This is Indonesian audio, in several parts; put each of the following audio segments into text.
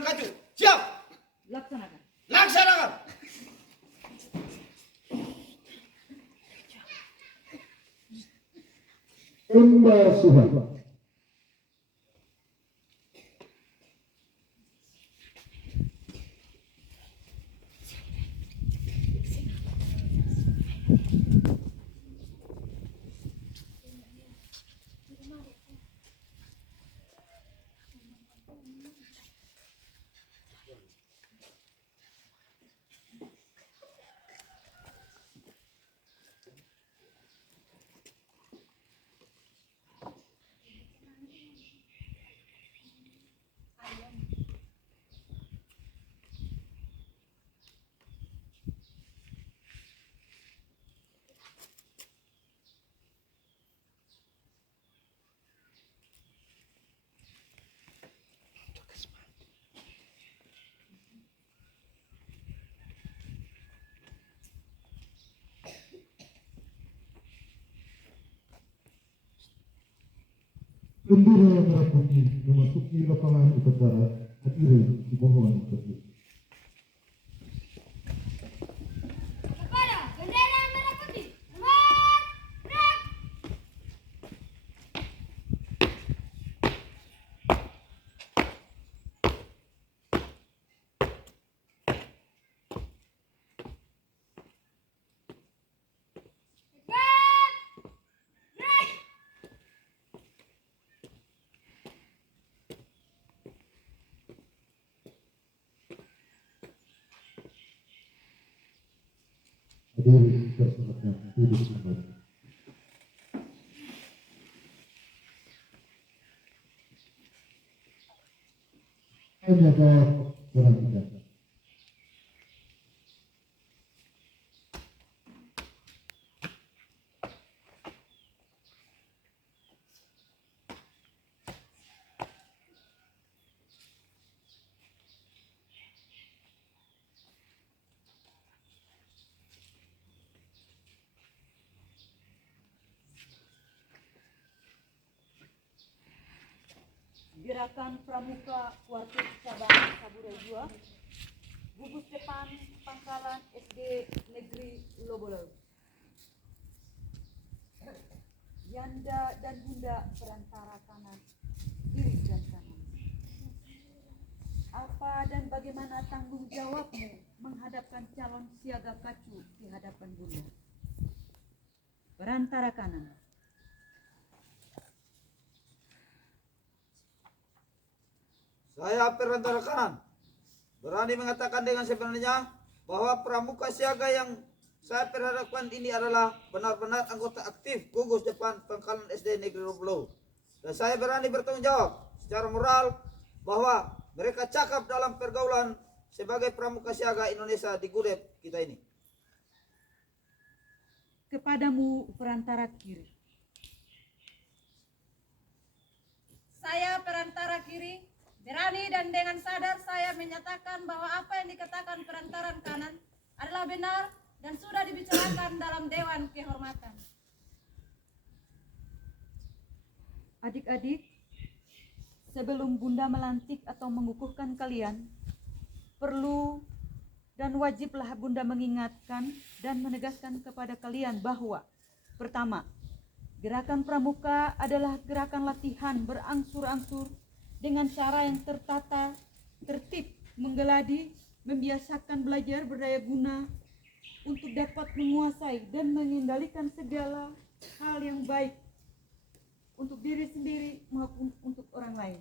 Pankalan Kacu. Siap. Laksanakan. Laksanakan. Pembasuhan. Bendera merah putih memasuki lapangan upacara hadirin dimohon berdiri. Kepada bendera merah putih, semangat, gerak. Cepat, gerak. Hadirin terhormat duduk kembali. Menjaga pelantikan. Gerakan Pramuka Kuartit Cabang Sabura II, gugus depan Pangkalan SD Negeri Lobolo. Yanda dan Bunda perantara kanan, kiri dan kanan. Apa dan bagaimana tanggung jawabmu menghadapkan calon siaga kacu di hadapan Bunda? Perantara kanan. Saya perantara kanan berani mengatakan dengan sebenarnya bahwa pramuka siaga yang saya perhadapkan ini adalah benar-benar anggota aktif gugus depan Pangkalan SD Negeri Loblo. Dan saya berani bertanggung jawab secara moral bahwa mereka cakap dalam pergaulan sebagai pramuka siaga Indonesia di Gudep kita ini. Kepadamu perantara kiri. Saya perantara kiri, berani dan dengan sadar saya menyatakan bahwa apa yang dikatakan perantaran kanan adalah benar dan sudah dibicarakan dalam Dewan Kehormatan. Adik-adik, sebelum Bunda melantik atau mengukuhkan kalian, perlu dan wajiblah Bunda mengingatkan dan menegaskan kepada kalian bahwa pertama, gerakan pramuka adalah gerakan latihan berangsur-angsur dengan cara yang tertata, tertib, menggeladi, membiasakan belajar berdaya guna untuk dapat menguasai dan mengendalikan segala hal yang baik untuk diri sendiri maupun untuk orang lain.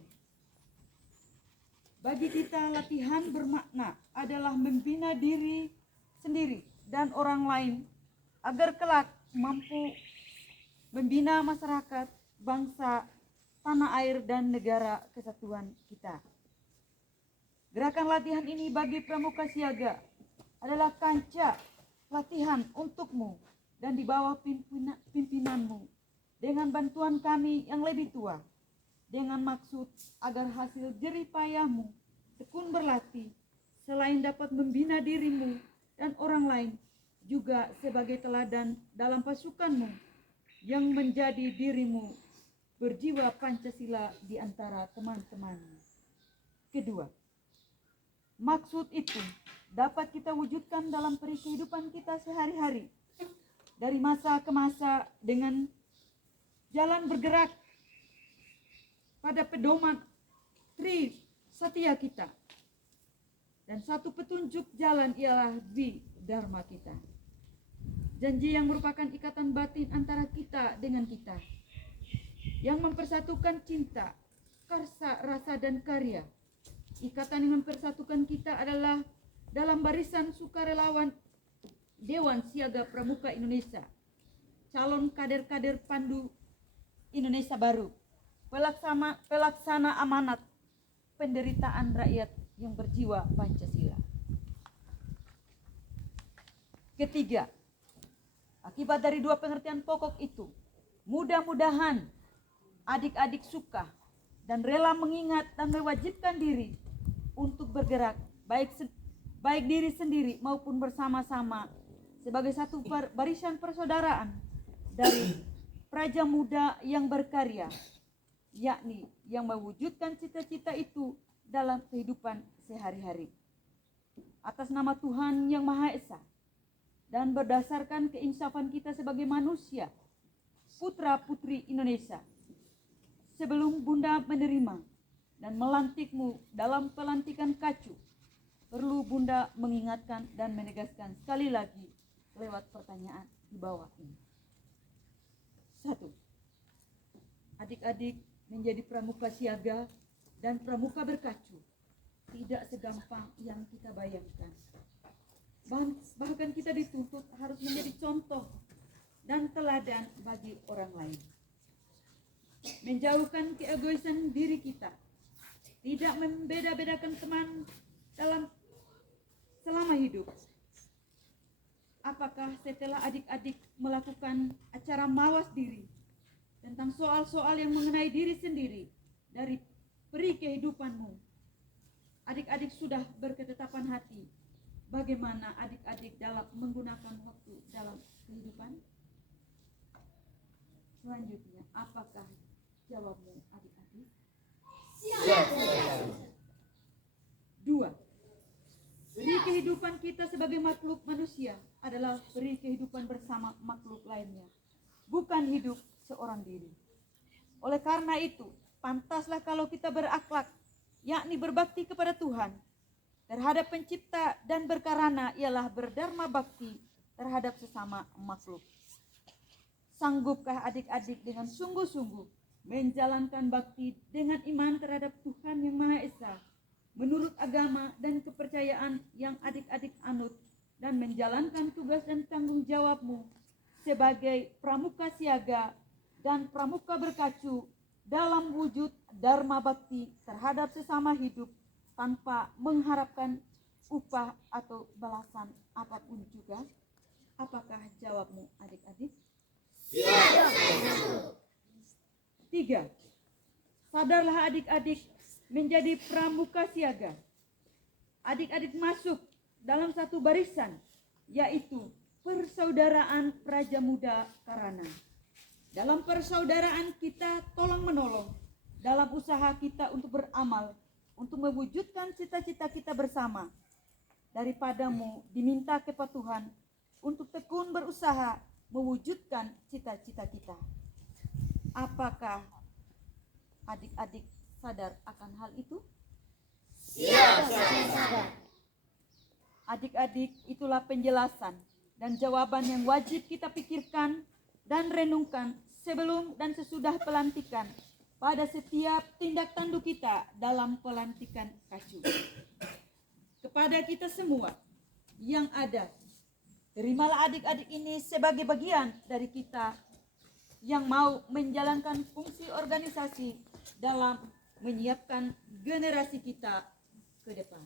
Bagi kita, latihan bermakna adalah membina diri sendiri dan orang lain agar kelak mampu membina masyarakat, bangsa, tanah air, dan negara kesatuan kita. Gerakan latihan ini bagi pramuka siaga adalah kancah latihan untukmu dan di bawah pimpinanmu dengan bantuan kami yang lebih tua, dengan maksud agar hasil jerih payahmu tekun berlatih selain dapat membina dirimu dan orang lain juga sebagai teladan dalam pasukanmu yang menjadi dirimu berjiwa Pancasila di antara teman-teman. Kedua, maksud itu dapat kita wujudkan dalam peri kehidupan kita sehari-hari, dari masa ke masa dengan jalan bergerak pada pedoman tri setia kita. Dan satu petunjuk jalan ialah di dharma kita. Janji yang merupakan ikatan batin antara kita dengan kita, yang mempersatukan cinta, karsa, rasa, dan karya. Ikatan yang mempersatukan kita adalah dalam barisan sukarelawan Dewan Siaga Pramuka Indonesia, calon kader-kader pandu Indonesia Baru, pelaksana amanat penderitaan rakyat yang berjiwa Pancasila. Ketiga, akibat dari dua pengertian pokok itu, mudah-mudahan adik-adik suka dan rela mengingat dan mewajibkan diri untuk bergerak baik diri sendiri maupun bersama-sama sebagai satu barisan persaudaraan dari praja muda yang berkarya, yakni yang mewujudkan cita-cita itu dalam kehidupan sehari-hari. Atas nama Tuhan Yang Maha Esa dan berdasarkan keinsafan kita sebagai manusia, putra-putri Indonesia, sebelum Bunda menerima dan melantikmu dalam pelantikan kacu, perlu Bunda mengingatkan dan menegaskan sekali lagi lewat pertanyaan di bawah ini. 1. Adik-adik menjadi pramuka siaga dan pramuka berkacu tidak segampang yang kita bayangkan. Bahkan kita dituntut harus menjadi contoh dan teladan bagi orang lain. Menjauhkan keegoisan diri kita, tidak membeda-bedakan teman selama hidup. Apakah setelah adik-adik melakukan acara mawas diri tentang soal-soal yang mengenai diri sendiri dari peri kehidupanmu, adik-adik sudah berketetapan hati bagaimana adik-adik dalam menggunakan waktu dalam kehidupan? Selanjutnya, apakah jawabmu adik-adik? Siap. 2. Peri kehidupan kita sebagai makhluk manusia adalah peri kehidupan bersama makhluk lainnya, bukan hidup seorang diri. Oleh karena itu, pantaslah kalau kita berakhlak, yakni berbakti kepada Tuhan, terhadap pencipta, dan berkarana ialah berdharma bakti terhadap sesama makhluk. Sanggupkah adik-adik dengan sungguh-sungguh menjalankan bakti dengan iman terhadap Tuhan Yang Maha Esa, menurut agama dan kepercayaan yang adik-adik anut, dan menjalankan tugas dan tanggung jawabmu sebagai pramuka siaga dan pramuka berkacu dalam wujud dharma bakti terhadap sesama hidup tanpa mengharapkan upah atau balasan apapun juga? Apakah jawabmu adik-adik? Siap. 3. Sadarlah adik-adik menjadi pramuka siaga. Adik-adik masuk dalam satu barisan, yaitu Persaudaraan Praja Muda Karana. Dalam persaudaraan kita tolong menolong dalam usaha kita untuk beramal, untuk mewujudkan cita-cita kita bersama. Daripadamu diminta kepatuhan untuk tekun berusaha mewujudkan cita-cita kita. Apakah adik-adik sadar akan hal itu? Siap, saya sadar. Adik-adik, itulah penjelasan dan jawaban yang wajib kita pikirkan dan renungkan sebelum dan sesudah pelantikan pada setiap tindak tanduk kita dalam pelantikan kacu. Kepada kita semua yang ada, terimalah adik-adik ini sebagai bagian dari kita yang mau menjalankan fungsi organisasi dalam menyiapkan generasi kita ke depan.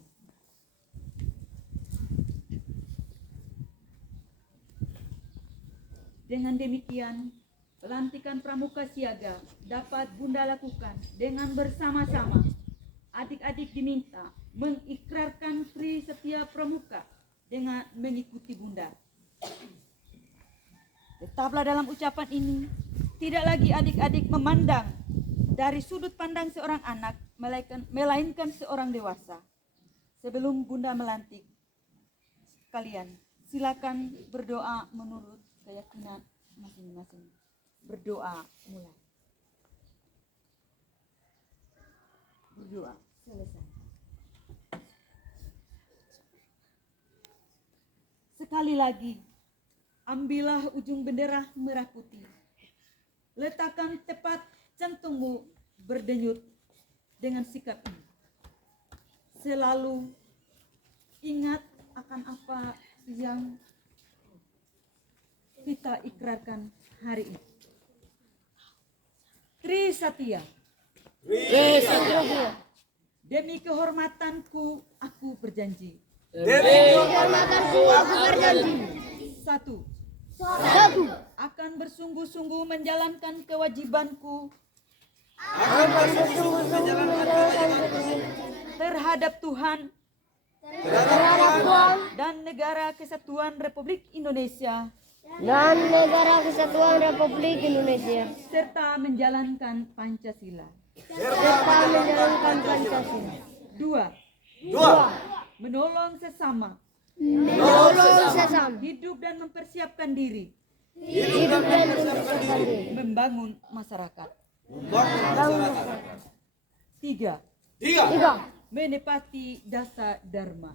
Dengan demikian, pelantikan pramuka siaga dapat Bunda lakukan dengan bersama-sama. Adik-adik diminta mengikrarkan Tri Setia Pramuka dengan mengikuti Bunda. Tetaplah dalam ucapan ini, tidak lagi adik-adik memandang dari sudut pandang seorang anak, melainkan seorang dewasa. Sebelum Bunda melantik, kalian silakan berdoa menurut keyakinan masing-masing. Berdoa mulai. Berdoa selesai. Sekali lagi, ambillah ujung bendera merah putih. Letakkan tepat jantungmu berdenyut dengan sikap ini. Selalu ingat akan apa yang kita ikrarkan hari ini. Trisatya. Demi kehormatanku, aku berjanji. Satu. Akan bersungguh-sungguh menjalankan kewajibanku terhadap Tuhan dan Negara Kesatuan Republik Indonesia serta menjalankan Pancasila. Dua. Menolong sesama. Hidup dan mempersiapkan diri. Membangun masyarakat. Tiga. Menepati dasa dharma.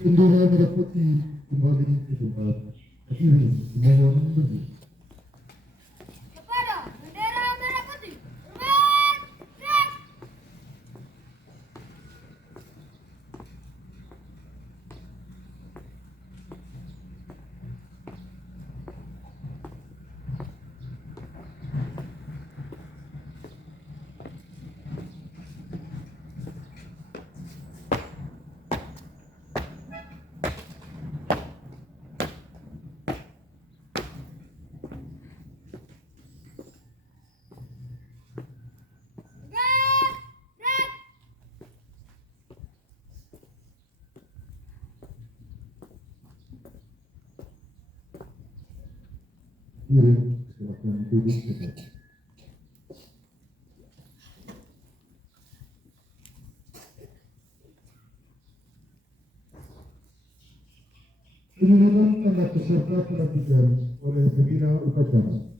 Bendera merah putih kembali ke tempat. Hadirin dimohon berdiri. Kepada bendera merah putih, bergerak. Hadirin silakan duduk kembali. Penyerahan tanda peserta pelantikan oleh pembina upacara.